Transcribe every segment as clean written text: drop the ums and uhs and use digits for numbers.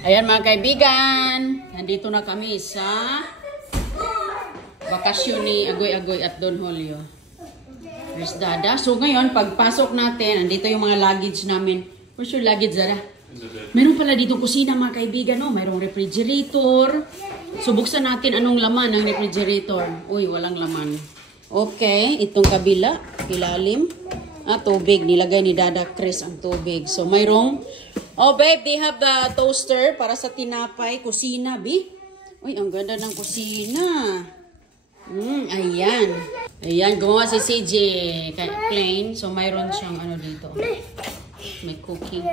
Ayan mga kaibigan, nandito na kami sa bakasyon ni Agoy-Agoy at Don Julio. There's Dada. So ngayon, pagpasok natin, nandito yung mga luggage namin. Where's your luggage, Dada? Meron pala dito kusina mga kaibigan, no? Mayroong refrigerator. So buksan natin anong laman ng refrigerator. Uy, walang laman. Okay, itong kabila, ilalim. Tubig. Nilagay ni Dada Chris ang tubig. So mayroong... Oh, babe, they have the toaster para sa tinapay. Kusina, bi. Uy, ang ganda ng kusina. Ayan. Ayan, gumawa si CJ plain. So, mayroon siyang ano dito. May cooking.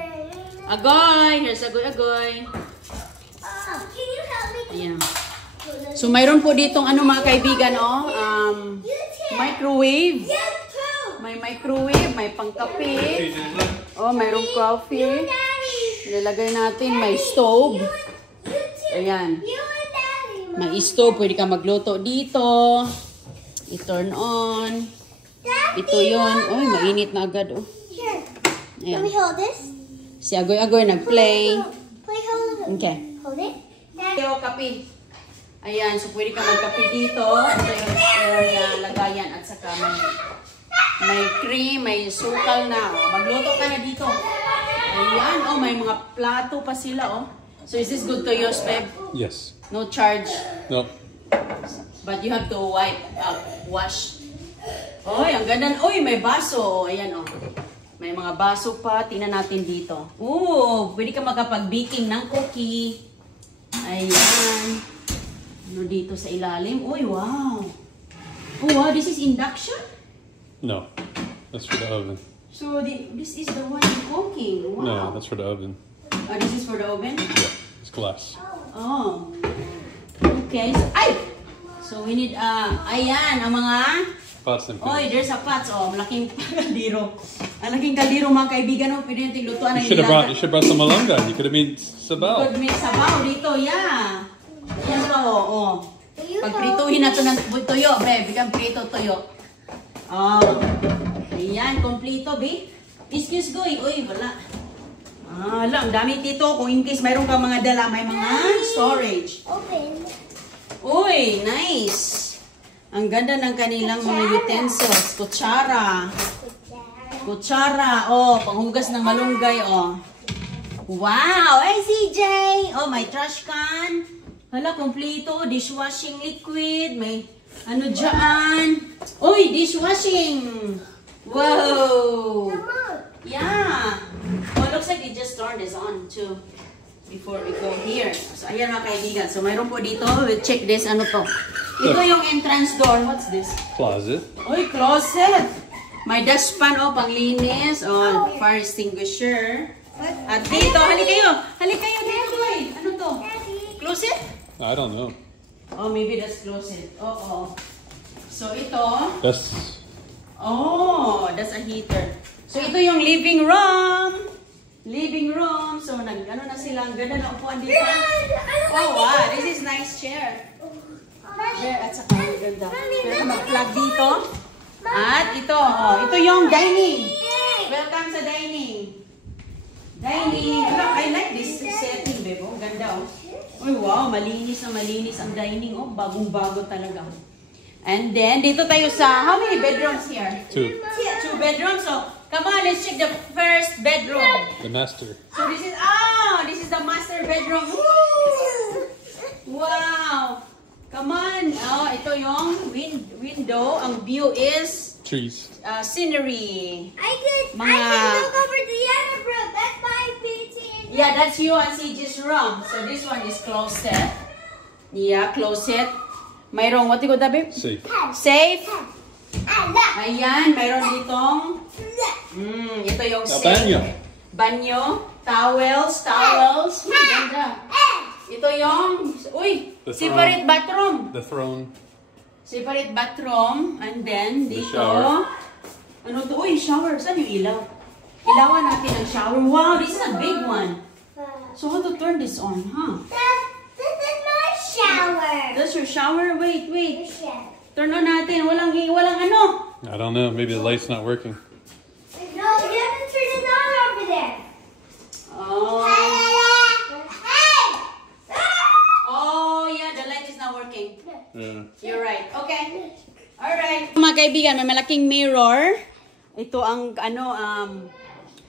Agoy! Here's Agoy-Agoy. Ayan. So, mayroon po ditong ano mga kaibigan, oh. Microwave. May microwave, may pangkape. Oh, mayroong coffee. Ilalagay natin, may stove. Ayan. May stove, pwede ka magluto dito. I-turn on. Ito yun. Uy, mainit na agad, oh. Ayan. Let me hold this. Si Agoy-Agoy nag-play. Okay. Hold it. Ito, kape. Ayan, so pwede ka magkape dito. Ito yung lagayan at saka may cream, may sukal na. Magluto ka na dito. Ayan, oh, may mga plato pa sila, oh. So is this good to use, babe? Yes. No charge? Nope. But you have to wash. Oy, ang ganda. Oy, may baso. Ayan, oh. May mga baso pa. Tingnan natin dito. Ooh, pwede ka makapag-baking ng cookie. Ayan. Ano dito sa ilalim? Uy, wow. Oh, wow, this is induction? No, that's for the oven. So, this is the one you're cooking. Wow. No, that's for the oven. Oh, this is for the oven? Yeah, it's glass. Oh. Okay. So we need, ayan, ang mga... Pots and Oy, pans. there's a pots. Oh, malaking kaldero. Ang laking kaldero, mga kaibigan. Oh, pwede natin lutuan ng You should have brought some malunga. You could have made sabaw. Could make sabaw dito, yeah. Yan pa, oh. Pagprituhin na ito ng tuyo, babe. Bigyan prito tuyo. Oh. Ayan, kompleto, babe. Excuse go, uy, wala. Lang, dami dito. Kung in case mayroon kang mga dala, may mga storage. Open. Uy, nice. Ang ganda ng kanilang mga utensils. Kutsara. Kutsara. Oh, panghugas ng malunggay, oh. Wow! Hey, CJ! Oh, may trash can. Hala, kompleto. Dishwashing liquid. May ano dyan. Uy, dishwashing. Wow! Yeah. Oh, looks like you just turned this on too before we go here. So, ayan mga kaibigan. So, mayroon po dito. We'll check this. Ano to? Ito yung entrance door. What's this? Closet. Uy, closet. May dustpan, oh, panglinis. Oh, fire extinguisher. At dito, halik kayo. Halik kayo dito, eh. Ano to? Closet? I don't know. Oh, maybe that's closet. Oo. So, ito. Oh, that's a heater. So, ito yung living room. Living room. So, ano na sila. Ang ganda na upuan dito. Oh, wow. This is nice chair. There, at saka ang ganda. Pero mag-plug dito. At ito. Oh, ito yung dining. Welcome sa dining. Dining. I like this setting, babe. Oh, ganda, oh. Uy, wow. Malinis na malinis ang dining. Oh, bagong-bago talaga. And then, dito tayo sa, how many bedrooms here? 2. 2 bedrooms. So, come on, let's check the first bedroom. The master. So, this is the master bedroom. Woo! Wow. Come on. Oh, ito yung window. Ang view is Trees. scenery. I can look over the other room. That's my beauty. Yeah, that's you and CJ's room. So, this one is closet. Yeah, closet. Mayroong, what you got, babe? Safe. Safe. Ayan, mayroon ditong ito yung safe. Banyo. Banyo. Towels. Ganda. Ito yung, separate bathroom. The throne. Separate bathroom. And then, The dito. shower. Ano to? Uy, shower. Saan yung ilaw? Ilawan natin ang shower. Wow, this is a big one. So, how to turn this on, huh? This is my shower. That's your shower? Wait. Turn on natin. Walang ano. I don't know. Maybe the light's not working. No, you have to turn it on over there. Oh. Hey! Yeah. You're right. Okay. Alright. Mga kaibigan, may malaking mirror. Ito ang,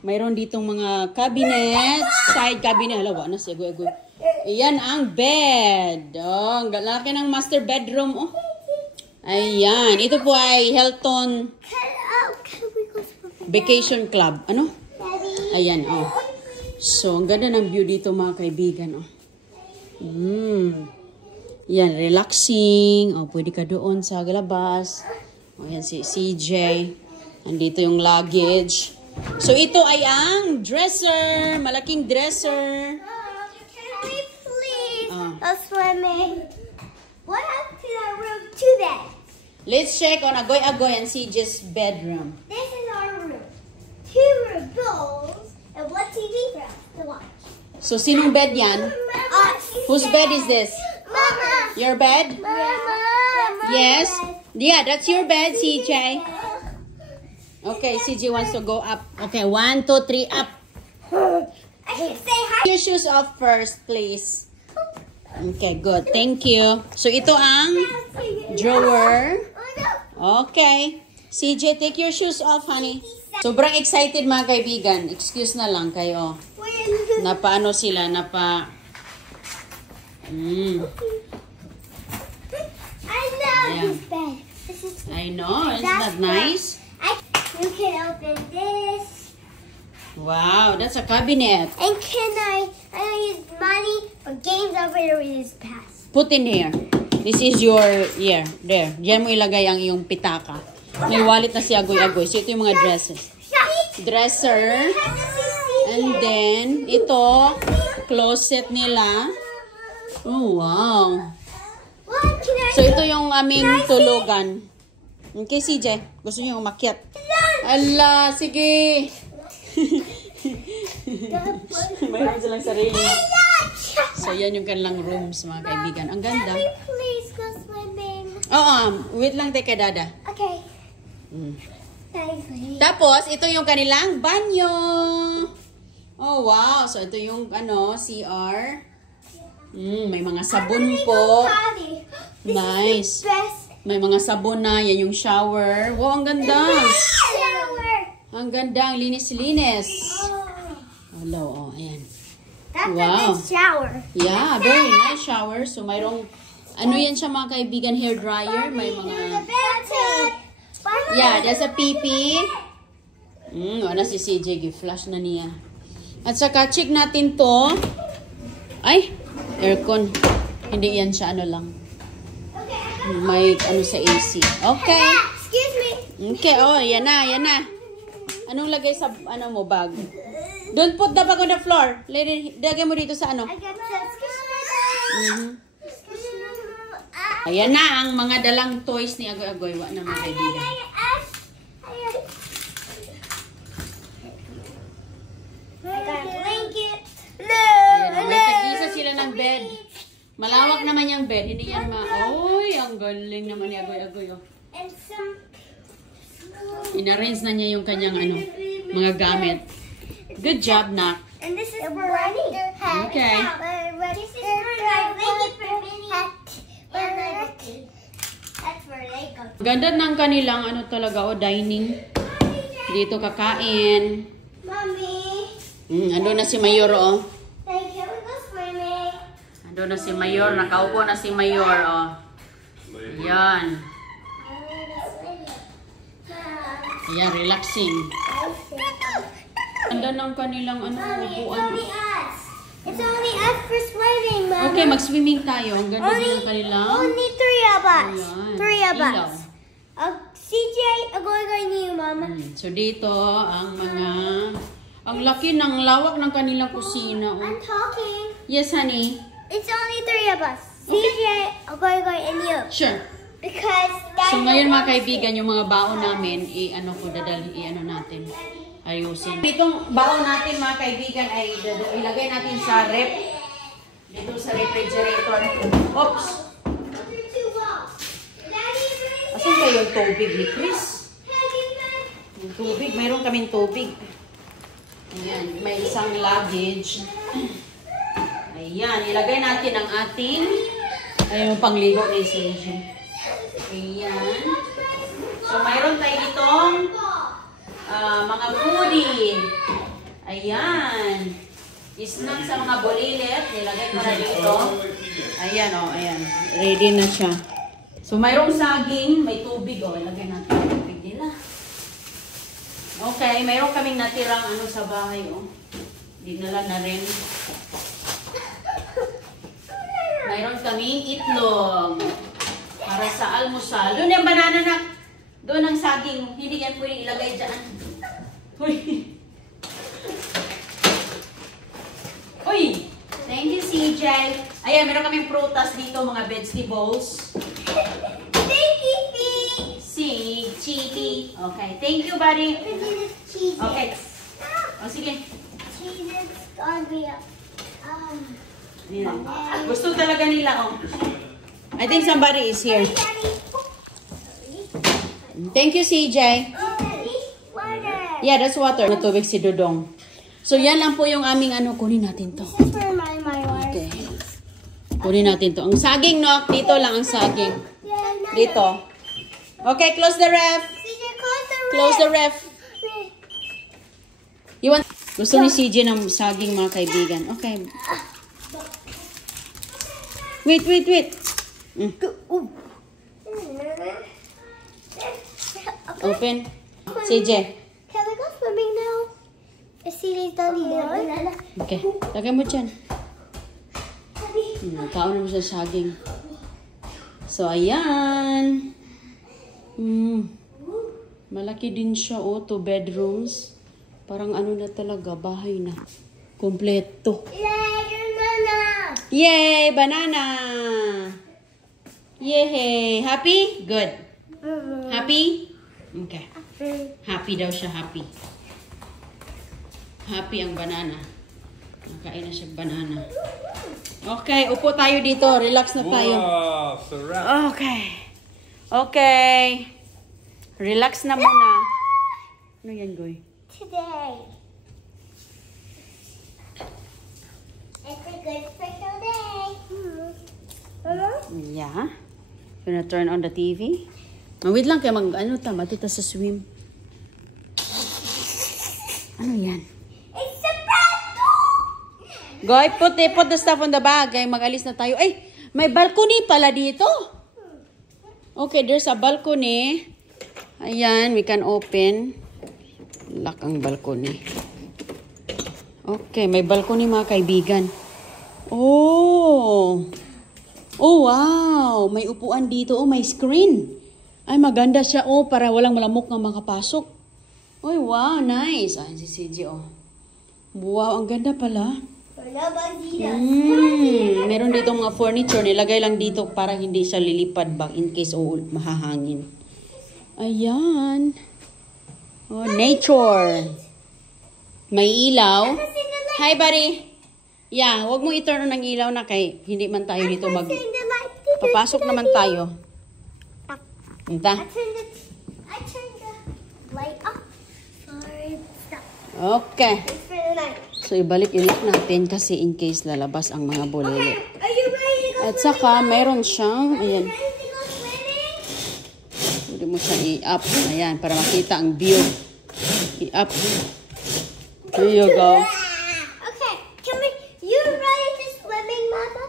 mayroon ditong mga cabinet, side cabinet. Hala, wala na siya. Agoy. Ayan ang bed. Oh, ang lalaki ng master bedroom. Oh. Ayan. Ito po ay Hilton Vacation Club. Ano? Ayan, oh. So, ang ganda ng view dito mga kaibigan, oh. Yan, relaxing. Oh, pwede ka doon sa labas. Oh, yan si CJ. Andito yung luggage. So, ito ay ang dresser. Malaking dresser. Can we please Ah. swimming? What happened to that room? 2 beds. Let's check on Agoy and CJ's bedroom. This is our room. 2 room bowls and 1 TV for us to watch. So, sinong bed yan? Whose bed is this? Mama. Your bed? Mama. Yes. Yeah, that's your bed, CJ. Okay, CJ wants to go up. Okay, 1, 2, 3, up. I should say hi. Take your shoes off first, please. Okay, good. Thank you. So, ito ang drawer. Oh, no. Okay. CJ, take your shoes off, honey. Sobrang excited mga kaibigan. Excuse na lang kayo. Napaano sila, I love Yeah. this bed. This is I know, isn't that nice? You can open this. Wow, that's a cabinet. And can I use money for games over here with this pass? Put in here. This is your, there. Diyan mo ilagay ang iyong pitaka. May wallet na si Agoy. So, ito yung mga dresses. Dresser. And then, ito, closet nila. Oh, wow. What can I So, ito yung aming tulugan. Okay, CJ. Gusto niyo umakyat? Ala, sige. Mayroon silang sarili. So, yan yung kanilang rooms, mga kaibigan. Ang ganda. Can we please go swimming? Oo, wait lang, teka, Dada. Okay. Thanks. Tapos, ito yung kanilang banyo. Oh, wow. So, ito yung, CR. May mga sabon po. Nice. Best May mga sabon na. Yan yung shower. Wow, ang ganda. shower. Ang ganda. Ang linis-linis. Oh. Hello, oh, ayan. That's Wow. a good shower. Yeah, very nice shower. So, mayroong, yan siya mga kaibigan, hair dryer. May There's a mga, bathtub. yeah, there's a PP. Wala si CJ, gi-flash na niya. At saka, check natin to. Ay, aircon. Hindi yan siya, lang. May, sa AC. Okay. Excuse me. Okay, oh, yan na. Anong lagay sa, mo, bag? Don't put the bag on the floor. Lagay mo dito sa, I got some. Ayan na ang mga dalang toys ni Agoy. Wa na mga kaibigan. I got a blanket. Ayan, may tag-isa sila ng bed. Malawak naman yung bed. Hindi yan Oy, ang galing naman ni Agoy. Oh. And some. Inarrange na niya yung kanyang mga gamit. Good job, Nak. And this is for ready. Okay. This is for my blanket for Minnie. That's for Lego. Ganda ng kanilang talaga, dining. Dito kakain. Mommy. Ando na si Mayor, oh. Can we go swimming? Ando na si Mayor. Nakaupo na si Mayor, oh. Yan. Yan, relaxing. Ganda ng kanilang upuan. It's only us for swimming, Mama. Okay, mag-swimming tayo. Ang ganda ng kanilang. Only 3 of us. Ayan. 3 of Ilaw. us. CJ, going you, Mama. So dito, ang laki ng lawak ng kanilang kusina. Oh. I'm talking. Yes, honey. It's only 3 of us. CJ, going and you. Sure. Because So ngayon mga kaibigan, yung mga baon namin, natin. Ayusin. Itong baon natin mga kaibigan ay ilagay natin sa rep. Dito sa refrigerator. Oops! Asan kayo yung tubig ni Chris? Yung tubig, mayroon kaming tubig. Ayan, may isang luggage. Ayan, ilagay natin ang ating Ayun yung pangligo ni CJ. Ayan. So, mayroon tayo ditong mga foodie. Ayan. Snack sa mga bolilet. Nilagay ko na dito. Ayan, oh, ayan. Ready na siya. So, mayroong saging. May tubig, oh. Ilagay natin yung tubig nila. Okay, mayroon kaming natirang ano sa bahay, oh. Dinala na rin. Mayroon kaming itlog. Para sa almusal. Doon yung banana na. Doon ang saging. Hindi yan pwede ilagay dyan. Uy. Uy. Thank you, CJ. Ayan, meron kaming prutas dito, mga vegetables. Thank you, Fee. Si Chili. Okay. Thank you, buddy. Cheese. Okay. O, sige. Cheese is gonna be a... Ayan. Gusto talaga nila, oh. I think somebody is here. Daddy. Thank you, CJ. Water. Yeah, that's water. Matubig si Dudong. So, yan lang po yung aming ano. Kunin natin to. This is for my water. Okay. Kunin natin to. Ang saging, no? Dito lang ang saging. Dito. Okay, close the ref. CJ, close the Close the ref. You want... Gusto ni CJ ng saging, mga kaibigan. Okay. Wait. Mm. Open. CJ. Can we go swimming now? Is CJ's done eating? Okay. Lagay mo dyan. Kaon mo sa saging. So, ayan. Malaki din siya, oh. 2 bedrooms. Parang ano na talaga, bahay na. Kompleto. Yay! Banana! Yay! Happy? Good. Happy? Okay. Happy daw siya, happy. Happy ang banana. Nakain na siya banana. Okay, upo tayo dito. Relax na tayo. Wow, sarap. Okay. Relax na muna. Ano yan, Goy? Today. It's a good special day. Yeah. Gonna turn on the TV. Oh, wait lang, kaya matuta sa swim. Ano yan? It's a prato! Goy, put the stuff on the bag. Ay, mag-alis na tayo. Ay, may balcony pala dito. Okay, there's a balcony. Ayan, we can open. Lock ang balcony. Okay, may balcony, mga kaibigan. Oh, wow. May upuan dito. Oh, may screen. Ay, maganda siya. Oh, para walang malamok na makapasok. Oy, wow, nice. Ay, si CJ, oh. Wow, ang ganda pala. Meron dito mga furniture. Nilagay lang dito para hindi siya lilipad ba in case mahahangin. Ayan. Oh, nature. May ilaw. Hi, buddy. Yeah, wag mo i-turn on ng ilaw na kay hindi man tayo dito papasok naman tayo. Enta? I turned the light off. Sorry. Stop. Okay. It's for the night. So, ibalik i-lock natin kasi in case lalabas ang mga bolele. Are you ready to go At saka, mayroon siyang, ayan, Ready to go swimming? pwede mo siya i-up. Ayan, para makita ang view. I-up. There you go. Okay. You ready to swimming, Mama?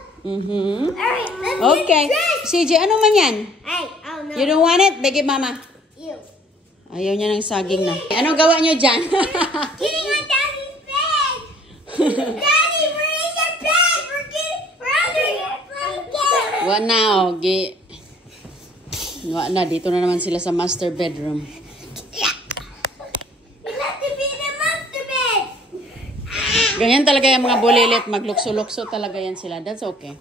Alright, let's Okay. get dressed. CJ, ano man yan? Hey, oh no. You don't want it? Bigay mama. You. Ayaw niya ng saging na. Anong gawa niyo dyan? Getting on Daddy's bed. Daddy, we're in your bed. We're under your blanket. Wa na, okay. Wa na, dito na naman sila sa master bedroom. You have to be in the monster bed. Ganyan talaga yung mga bulilit. Maglukso-lukso talaga yan sila. That's okay.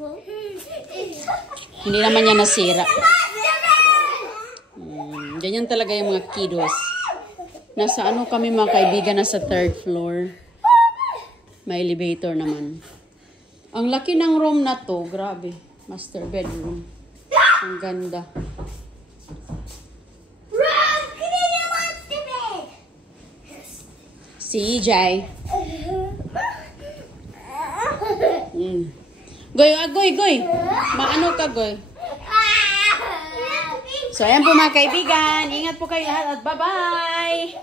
Hindi naman yan nasira. Ganyan talaga yung mga kiddos. Nasa ano kami mga kaibigan, nasa 3rd floor. May elevator naman. Ang laki ng room na to, grabe. Master bedroom. Ang ganda. Run! Get in the monster bed. CJ. Goy, goy, goy. Maano ka, goy? So, ayan po mga kaibigan. Ingat po kayo lahat at bye-bye!